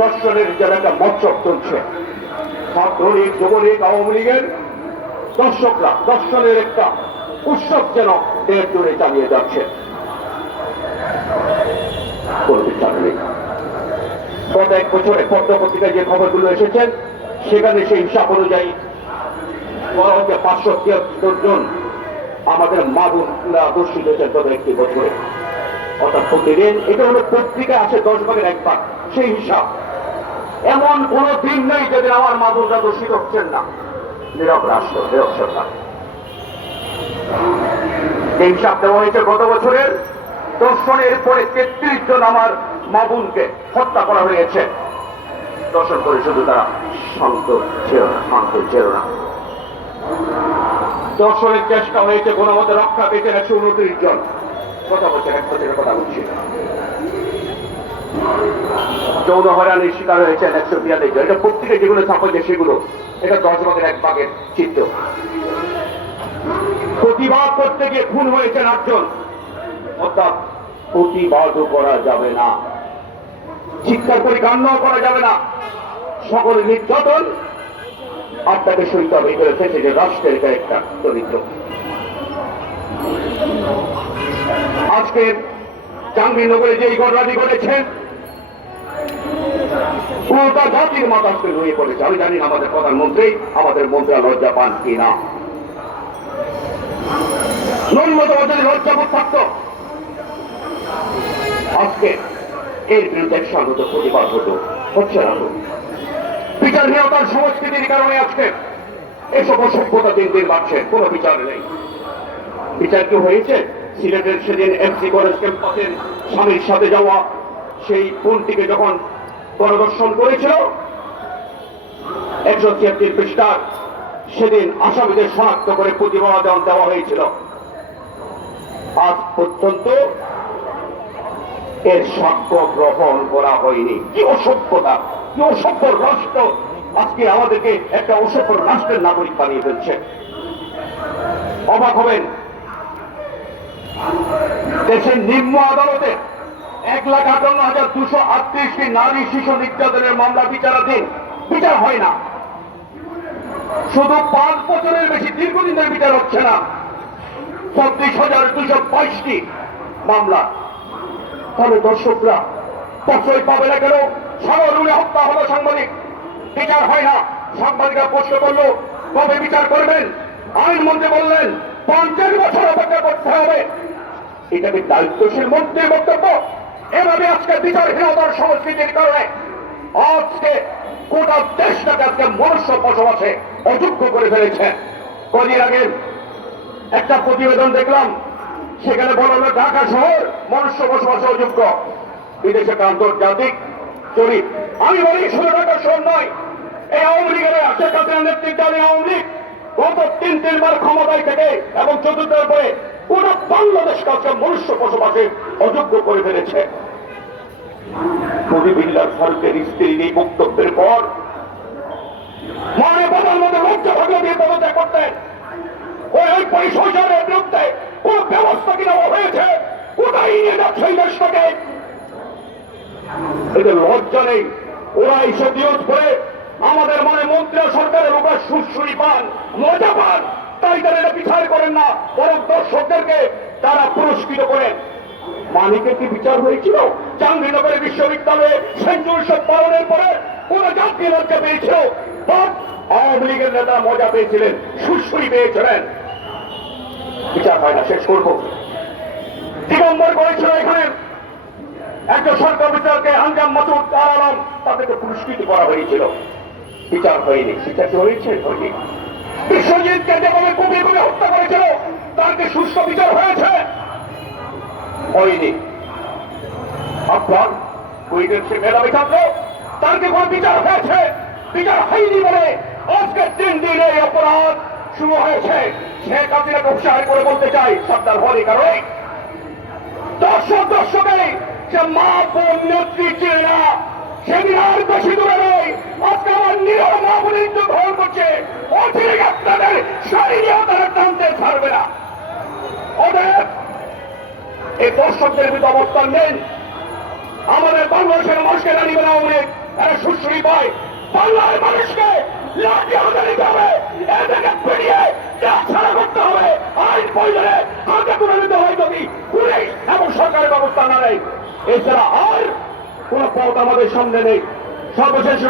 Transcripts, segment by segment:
দর্শনের যেন একটা মৎসব চলছে। ছাত্রলীগ যুবলীগ আওয়ামী লীগের দর্শকরা, দর্শনের একটা উৎসব যেন দেড় জুড়ে চালিয়ে যাচ্ছে। গত এক বছরে পত্র পত্রিকায় যে খবরগুলো এসেছেন সেখানে সেই হিসাব অনুযায়ী হচ্ছে পাঁচশো তিয়াত্তর জন আমাদের মাদুরা দর্শিত হয়েছেন গত একটি বছরে। অর্থাৎ প্রতিদিন, এটা হলো পত্রিকা আছে দশ ভাগের এক ভাগ। সেই হিসাব এমন কোন দিন নেই যেদিন আমার মাদুরা দর্শিত হচ্ছেন না। নীরব রাষ্ট্র, নীরব সরকার। যে হিসাব দেওয়া হয়েছে গত বছরের দর্শনের পরে তেত্রিশ জন আমার মাবুনকে হত্যা করা হয়েছে। দর্শন করে শুধু তারা শান্ত ছিল না, শান্ত ছিল না। দর্শনের চেষ্টা হয়েছে কোনো মতে রক্ষা পেয়েছেন একশো উনত্রিশ জন। কথা বলছেন এক কথা বলছি। যৌন হয়রানির শিকার হয়েছেন একশো বিয়াল্লিশ জন এটা পত্রিকায় যেগুলো ছাপা যায় সেগুলো। এটা দশ ভাগের এক ভাগের চিত্র। প্রতিবাদ করতে গিয়ে খুন হয়েছেন আটজন। অর্থাৎ প্রতিবাদও করা যাবে না। চিৎকার করে কান্নাও করা যাবে না। সকল নির্যাতন আপনাকে সইতে হবে করে ফেসে যে রাষ্ট্রের এটা একটা চরিত্র আজকে জাহাঙ্গীরনগরে যে ঘটনাটি ঘটেছে পুরোটা জাতির মাতাজকে হয়ে পড়েছে। আমি জানি আমাদের প্রধানমন্ত্রী, আমাদের মন্ত্রী লজ্জা পান কিনা। আজকে এর বিরুদ্ধে প্রতিবাদ হতো হচ্ছে না সংস্কৃতির কারণে আজকে এসব অসভ্যতা দিন দিন বাড়ছে। কোনো বিচার নেই। বিচার কি হয়েছে? সিলেটের সেদিন এমসি কলেজ ক্যাম্পাসের স্বামীর সাথে যাওয়া, সেই বোনটিকে যখন পরিদর্শন করেছিল। একশো ছিয়াত্তর পৃষ্ঠার সেদিন আসামিদের শনাক্ত করে প্রতিবেদন দেওয়া হয়েছিল। আজ পর্যন্ত এর সাক্ষ্য গ্রহণ করা হয়নি। কি অসভ্যতা, কি অসভ্য রাষ্ট্র! আজকে আমাদেরকে একটা অসভ্য রাষ্ট্রের নাগরিক বানিয়ে ফেলছে। অবাক হবেন, দেশের নিম্ন আদালতে এক লাখ আটান্ন হাজার দুশো আটত্রিশটি নারী, শিশু নির্যাতনের মামলা বিচারাধীন। বিচার হয় না। শুধু পাঁচ বছরের বেশি দীর্ঘদিনের বিচার হচ্ছে না। চব্বিশ হাজার দুশো বাইশটি মামলা। তাহলে দর্শকরা প্রশ্রয় পাবে না কেন? সাগরুলে হত্যা হলো সাংবাদিক। বিচার হয় না। সাংবাদিকরা প্রশ্ন করল, কবে বিচার করবেন? আইনমন্ত্রী বললেন, পঞ্চাশ বছর অপেক্ষা করতে হবে। এটা কি দায়িত্বশীল মন্ত্রীর বক্তব্য। এভাবে আজকে বিচারহীনতার সংস্কৃতির কারণে আজকে গোটা দেশটাকে আজকে মনুষ্য বসবাসে অযোগ্য করে ফেলেছে। কদিন আগে একটা প্রতিবেদন দেখলাম, সেখানে বলা হলো ঢাকা শহর মনুষ্য বসবাসে অযোগ্য। বিদেশে আন্তর্জাতিক জরিপ আমি বলি, শুধু ঢাকা শহর নয়, এই আওয়ামী লীগের শেখ হাসিনার নেতৃত্বাধীন আওয়ামী লীগ গত তিন তিনবার ক্ষমতায় থেকে এবং চতুর্থের পরে পুরো বাংলাদেশ কাছে মনুষ্য বসবাসে অযোগ্য করে ফেলেছে। মোদী বিল্লার ফারুকের স্ত্রীর এই বক্তব্যের পর আমাদের মনে মন্ত্রী সরকারের উপর সুশ্রী পান মজা পান। তাই তারা এটা বিচার করেন না, বরং দর্শকদেরকে তারা পুরস্কৃত করেন। মানিকের কি বিচার হয়েছিল? জাহাঙ্গীরনগরের বিশ্ববিদ্যালয়ে সেঞ্চুরি উৎসব পালনের পরে কোন জাতীয় লজ্জা পেয়েছিল। আওয়ামী লীগের নেতা মজা পেয়েছিলেন সুশ্রী পেয়েছিলেন। বিচার হয় না, শেষ করব। দিগম্বর করেছিল এখানে। একজন সরকার বিচারকে আঞ্জাম মাসুদ আলম তাদেরকে পুরস্কৃত করা হয়েছিল। বিচার হয়নি। বিচার কি হয়েছে? হয়নি। বিশ্বজিৎকে যেভাবে কুপিয়ে কুপিয়ে হত্যা করেছিল, তার কি সুস্থ বিচার হয়েছে হয়নি। আপনার কুইটের সে মেধাবী ছাত্র, তার কি বিচার হয়েছে? বিচার হয়নি বলে আজকে তিন দিন এই অপরাধ শুরু হয়েছে। করে বলতে চাই, সর্দার হরি কারণ দর্শক, দর্শকে, সে মা, বোন, নেত্রী সেদিন আর বেশি দূরে নেই আজকে আমার নিরহ মা বোন করছে। এই দর্শকদের বিরুদ্ধে অবস্থান নেন আমাদের বাংলাদেশের মানুষকে জানিবেন আওয়ামী লীগ। এরা সুশ্রী পায়। বাংলার মানুষকে না এছাড়া আর কোন পথ আমাদের সামনে নেই। সর্বশেষ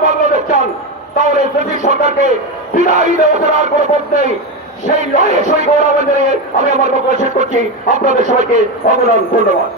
বাংলাদেশ চান তাহলে যদি সরকারকে দেওয়া ছাড়া আর কোনো পথ নেই। সেই লড়াইয়ে সই গৌরব আমি আমার বক্তব্য শেষ করছি। আপনাদের সবাইকে অবদান ধন্যবাদ।